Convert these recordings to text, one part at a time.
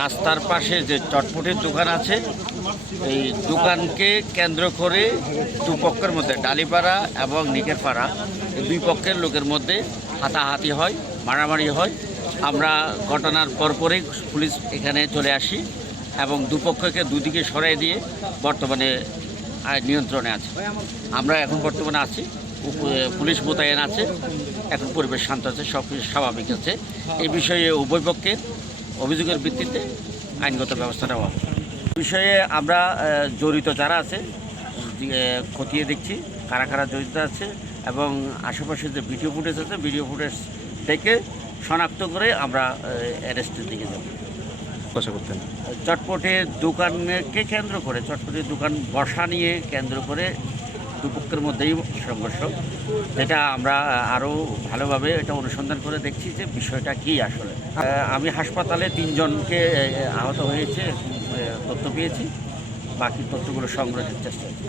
রাস্তার পাশে যে চটপটির দোকান আছে, এই দোকানকে কেন্দ্র করে দুপক্ষের মধ্যে ডালিপাড়া এবং নিকেরপাড়া এই দুই পক্ষের লোকের মধ্যে হাতাহাতি হয়, মারামারি হয়। আমরা ঘটনার পরপরই পুলিশ এখানে চলে আসি এবং দুপক্ষকে দুদিকে সরাই দিয়ে বর্তমানে নিয়ন্ত্রণে আছে। আমরা এখন বর্তমানে আছি, পুলিশ মোতায়েন আছে, এখন পরিবেশ শান্ত আছে, সব কিছু স্বাভাবিক আছে। এই বিষয়ে উভয় পক্ষের অভিযোগের ভিত্তিতে আইনগত ব্যবস্থা নেওয়া হবে। বিষয়ে আমরা জড়িত যারা আছে খতিয়ে দেখছি কারা কারা জড়িত আছে এবং আশেপাশে যে ভিডিও ফুটেজ আছে ভিডিও ফুটেজ দেখে শনাক্ত করে আমরা অ্যারেস্টের দিকে যাব। করতেন চটপটের দোকানকে কেন্দ্র করে, চটপটের দোকান বসা নিয়ে কেন্দ্র করে দুপক্ষের মধ্যেই সংঘর্ষ, যেটা আমরা আরও ভালোভাবে এটা অনুসন্ধান করে দেখছি যে বিষয়টা কী আসলে। আমি হাসপাতালে 3 জনকে আহত হয়েছে তথ্য পেয়েছি, বাকি তথ্যগুলো সংগ্রহের চেষ্টা করছি।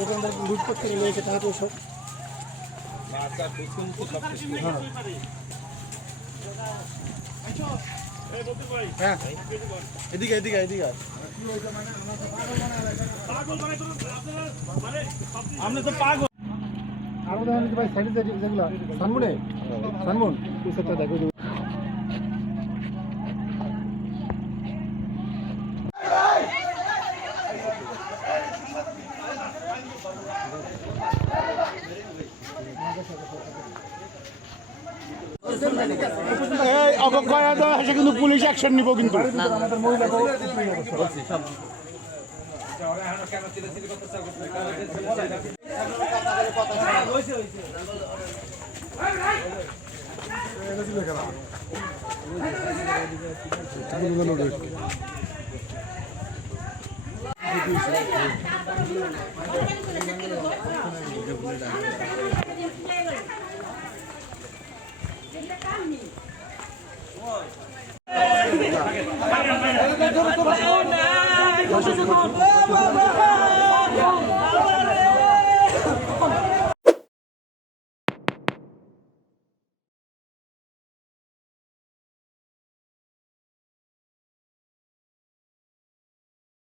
দোকানদার লুট করতে রয়েছে টাকা পয়সা। হ্যাঁ এদিকে এদিকে এদিকে আমরা তো পাগল। আরো দেখেন ভাই সাইডে যেগুলো সানমুনে সানমুন পুলিশটা দেখো। কিন্তু পুলিশ অ্যাকশন নিব কিন্তু